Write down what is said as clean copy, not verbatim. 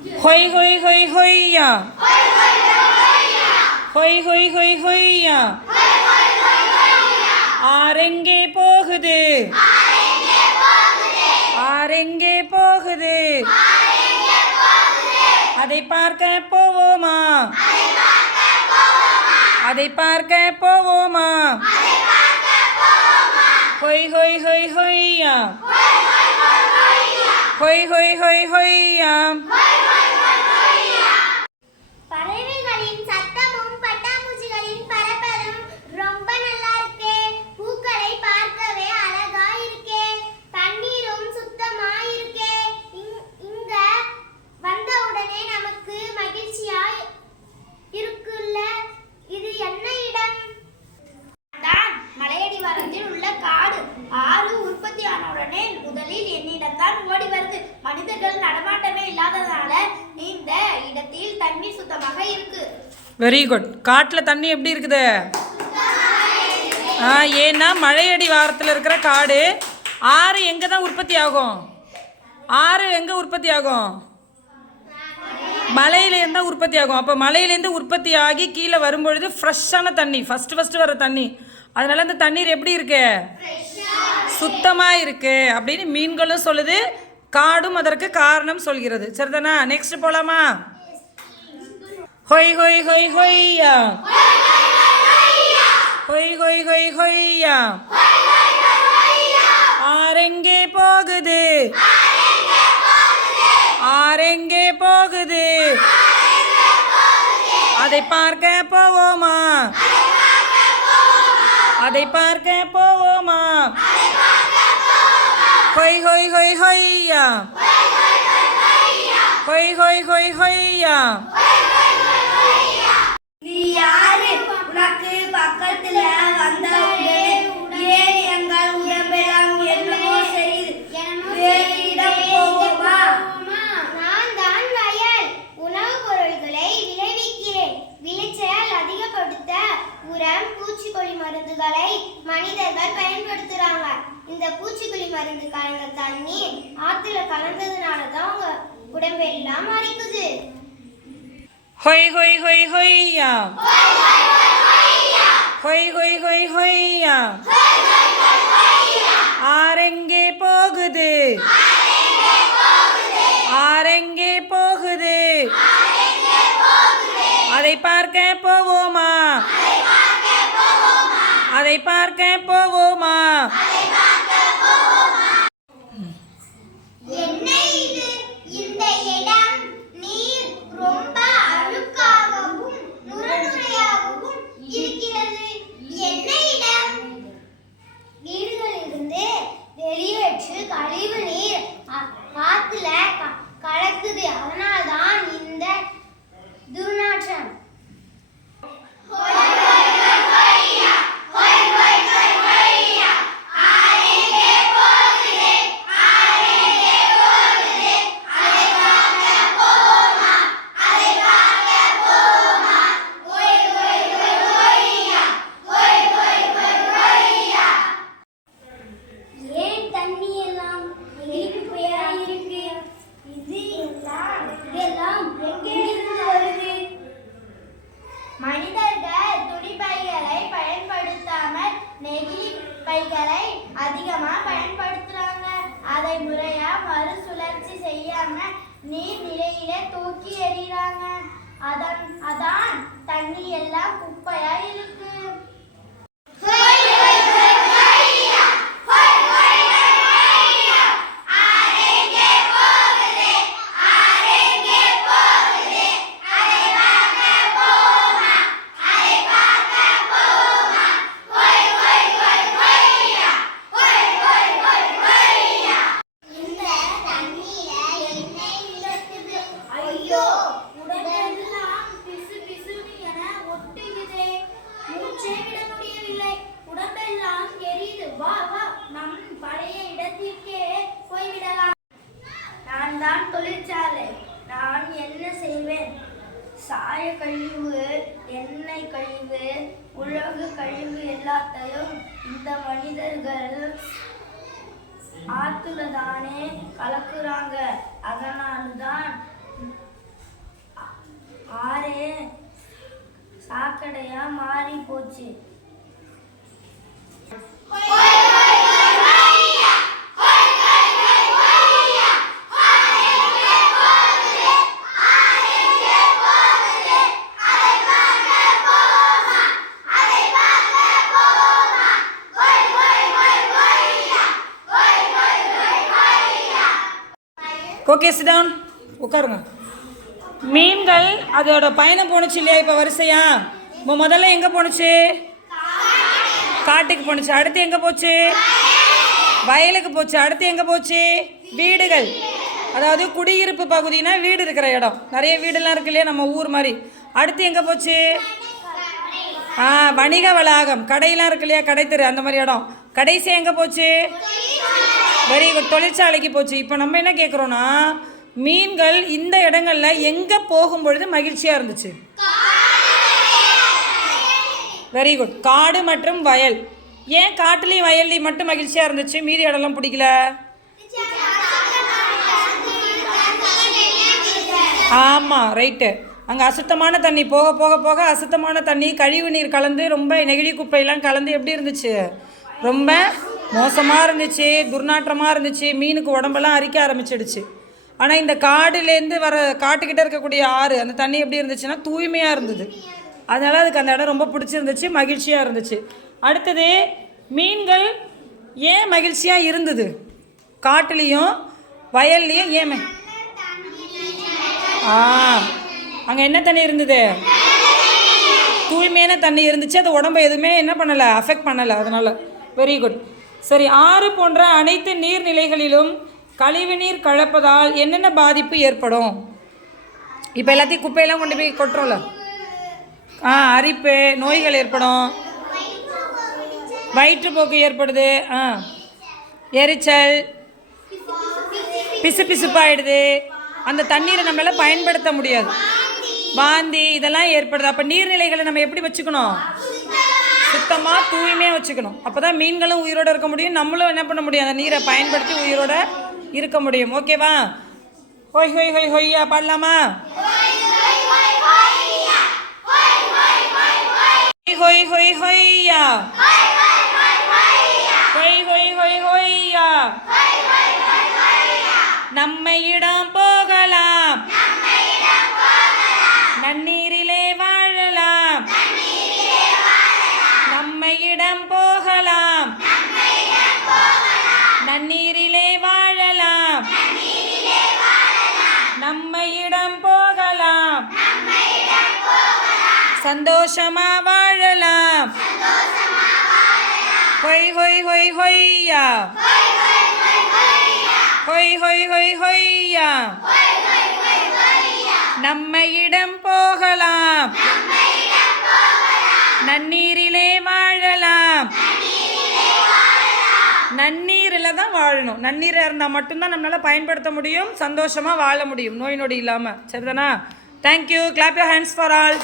ஹொய் ஹொய் ஹொய் ஹொய்யா, ஹொய் ஹொய் ஹொய் ஹொய்யா. ஆரெங்கே போகுது, ஆரெங்கே போகுது, அதை பார்க்க போவோமா, அதை பார்க்க போவோமா. ஹொய் ஹொய் ஹொய் ஹொய்யா, ஹொய் ஹொய் ஹொய் ஹொய்யா. பறவைகளின் சத்தமும் பட்டாம்பூச்சிகளின் பரபரப்பும் ரொம்ப நல்லா இருக்கே. பூக்களை பார்க்கவே அழகா இருக்கே. தண்ணீரும் சுத்தமா இருக்கே. இங்க வந்த உடனே நமக்கு மகிழ்ச்சியா இருக்குல்ல. இது என்ன இடம்? தான் மலையடிவாரத்தில் உள்ள காடு. ஆறு உற்பத்தி ஆன உடனே முதலில் என்னிடம்தான் ஓடி வருது. மனிதர்கள் நடமாட்டமே இல்லாததால இந்த இடத்தில் தண்ணீர் சுத்தமாக இருக்கு. Very good. காட்டில் தண்ணி எப்படி இருக்குது? ஏன்னா மழையடி வாரத்தில் இருக்கிற காடு. ஆறு எங்கே தான் உற்பத்தி ஆகும்? ஆறு எங்கே உற்பத்தி ஆகும்? மலையிலேருந்து தான் உற்பத்தி ஆகும். அப்போ மலையிலேருந்து உற்பத்தி ஆகி கீழே வரும்பொழுது ஃப்ரெஷ்ஷான தண்ணி, ஃபஸ்ட்டு வர தண்ணி. அதனால அந்த தண்ணீர் எப்படி இருக்கு? சுத்தமாக இருக்கு அப்படின்னு மீன்களும் சொல்லுது, காடும் அதற்கு காரணம் சொல்கிறது. சரிதானா? நெக்ஸ்ட் போலாமா? ஹொய் ஹொய் ஹொய் ஹொய்யா, ஹொய் ஹொய் ஹொய் ஹொய்யா. ஆரெங்கே போகுது, ஆரெங்கே போகுது, அதை பார்க்க போவோமா, அதை பார்க்க போவோமா. ஹொய் ஹொய் ஹொய் ஹொய்யா, ஹொய் ஹொய் ஹொய் ஹொய்யா. நீ யாரு? உனக்கு பக்கத்துல வந்த உடனே ஏன் எங்கள் உடம்பெல்லாம் என்னமோ செய்து வேறு இடம் போவோமா? நான் தான் வயல். உணவுப் பொருட்களை விளைவிக்கிறேன். விளைச்சல் அதிகப்படுத்த உரம், பூச்சிக்கொல்லி மருந்துகளை மனிதர்கள் பயன்படுத்துறாங்க. இந்த பூச்சிக்கொல்லி மருந்து கலந்த தண்ணி ஆத்துல கலந்ததுனால தான் உங்க உடம்பெல்லாம் அரிக்குது. ஹொய் ஹொய் ஹொய் ஹொய்யா, ஹொய் ஹொய் ஹொய் ஹொய்யா. ஆரெங்கே போகுது, ஆரெங்கே போகுது, அதை பார்க்க போவோமா, அதை பார்க்க போவோமா. என்ன இது? இந்த இடம் நீர் ரொம்ப அழுக்காகவும் நுரையாகவும் இருக்கிறது. என்ன இடம்? வீடுகளிலிருந்து வெளியேற்று கழிவு நீர் காத்துல கலக்குது. அதனால்தான் இந்த துர்நாற்றம். மனிதர்கள் துணிப்பைகளை பயன்படுத்தாமல் நெகிழி பைகளை அதிகமா பயன்படுத்துறாங்க. அதை முறையா மறுசுழற்சி செய்யாம நீர் நிலையில தூக்கி எறிறாங்க. அதான் தண்ணி எல்லாம் குப்பையா இருக்கு. நான் தொழிற்சாலை. நான் என்ன செய்வேன்? சாய கழிவு, எண்ணெய் கழிவு, உலகு கழிவு எல்லாத்தையும் இந்த மனிதர்கள் ஆத்துல தானே கலக்குறாங்க. அதனால்தான் மாறி போச்சு. ஓகே சிட் டவுன், உட்காருங்க. மீன்கள் அதோட பயணம் போணுச்சு இல்லையா இப்போ வரிசையா? இப்போ முதல்ல எங்கே போணுச்சு? காட்டுக்கு போணுச்சு. அடுத்து எங்கே போச்சு? வயலுக்கு போச்சு. அடுத்து எங்கே போச்சு? வீடுகள், அதாவது குடியிருப்பு பகுதினா வீடு இருக்கிற இடம், நிறைய வீடெல்லாம் இருக்கு இல்லையா நம்ம ஊர் மாதிரி. அடுத்து எங்கே போச்சு? வணிக வளாகம், கடையெல்லாம் இருக்கு இல்லையா, கடை தெரு, அந்த மாதிரி இடம். கடைசி எங்கே போச்சு? வெரி குட், தொழிற்சாலைக்கு போச்சு. இப்போ நம்ம என்ன கேட்குறோன்னா, மீன்கள் இந்த இடங்களில் எங்கே போகும்பொழுது மகிழ்ச்சியாக இருந்துச்சு? வெரி குட், காடு மற்றும் வயல். ஏன் காட்டுலேயும் வயல்லையும் மட்டும் மகிழ்ச்சியாக இருந்துச்சு, மீதி இடம்லாம் பிடிக்கல? ஆமாம், ரைட்டு. அங்கே அசுத்தமான தண்ணி போக போக போக அசுத்தமான தண்ணி, கழிவு நீர் கலந்து, ரொம்ப நெகிழி குப்பையெல்லாம் கலந்து எப்படி இருந்துச்சு? ரொம்ப மோசமாக இருந்துச்சு, துர்நாற்றமாக இருந்துச்சு, மீனுக்கு உடம்பெல்லாம் அரிக்க ஆரம்பிச்சிடுச்சு. ஆனால் இந்த காடுலேருந்து வர, காட்டுக்கிட்ட இருக்கக்கூடிய ஆறு, அந்த தண்ணி எப்படி இருந்துச்சுன்னா தூய்மையாக இருந்தது. அதனால் அதுக்கு அந்த இடம் ரொம்ப பிடிச்சிருந்துச்சு, மகிழ்ச்சியாக இருந்துச்சு. அடுத்தது, மீன்கள் ஏன் மகிழ்ச்சியாக இருந்தது? காட்டுலேயும் வயல்லையும் ஏன்? அங்கே என்ன தண்ணி இருந்தது? தூய்மையான தண்ணி இருந்துச்சு. அது உடம்பை எதுவுமே என்ன பண்ணலை, அஃபெக்ட் பண்ணலை. அதனால் வெரி குட். சரி, ஆறு போன்ற அனைத்து நீர்நிலைகளிலும் கழிவு நீர் கலப்பதால் என்னென்ன பாதிப்பு ஏற்படும்? இப்போ எல்லாத்தையும் குப்பையெல்லாம் கொண்டு போய் கொட்டுறோம்ல, அரிப்பு, நோய்கள் ஏற்படும், வயிற்றுப்போக்கு ஏற்படுது, எரிச்சல், பிசு பிசுப்பாயிடுது, அந்த தண்ணீரை நம்மளால் பயன்படுத்த முடியாது, வாந்தி, இதெல்லாம் ஏற்படுது. அப்போ நீர்நிலைகளை நம்ம எப்படி வச்சுக்கணும்? சுத்தமாக தூய்மையாக வச்சுக்கணும். அப்போ தான் மீன்களும் உயிரோடு இருக்க முடியும், நம்மளும் என்ன பண்ண முடியும், அந்த நீரை பயன்படுத்தி உயிரோட இருக்க முடியும். ஓகேவா? ஹொய் ஹொய் ஹொய் ஹொய்யா பாடலாமா? ஹொய் ஹொய் ஹொய்யா, ஹொய் ஹொய் ஹொய் ஹொய்யா, நம்மையிடம் போகலாம், நன்னீரிலே வாழலாம், நம்மையிடம் போகலாம், நன்னீரிலே வாழலாம், நம்மையிடம் போகலாம், சந்தோஷமா வாழலாம். ஹொய் ஹொய் ஹொய் ஹொய்யா, ஹொய் ஹொய் ஹொய் ஹொய்யா, நம்மையிடம் போகலாம், நன்னீரிலே வாழலாம். நன்னீரில் தான் வாழணும். நன்னீராக இருந்தால் மட்டும்தான் நம்மளால் பயன்படுத்த முடியும், சந்தோஷமாக வாழ முடியும், நோய் நொடி இல்லாமல். சரிதானா? Thank you. Clap your hands for all.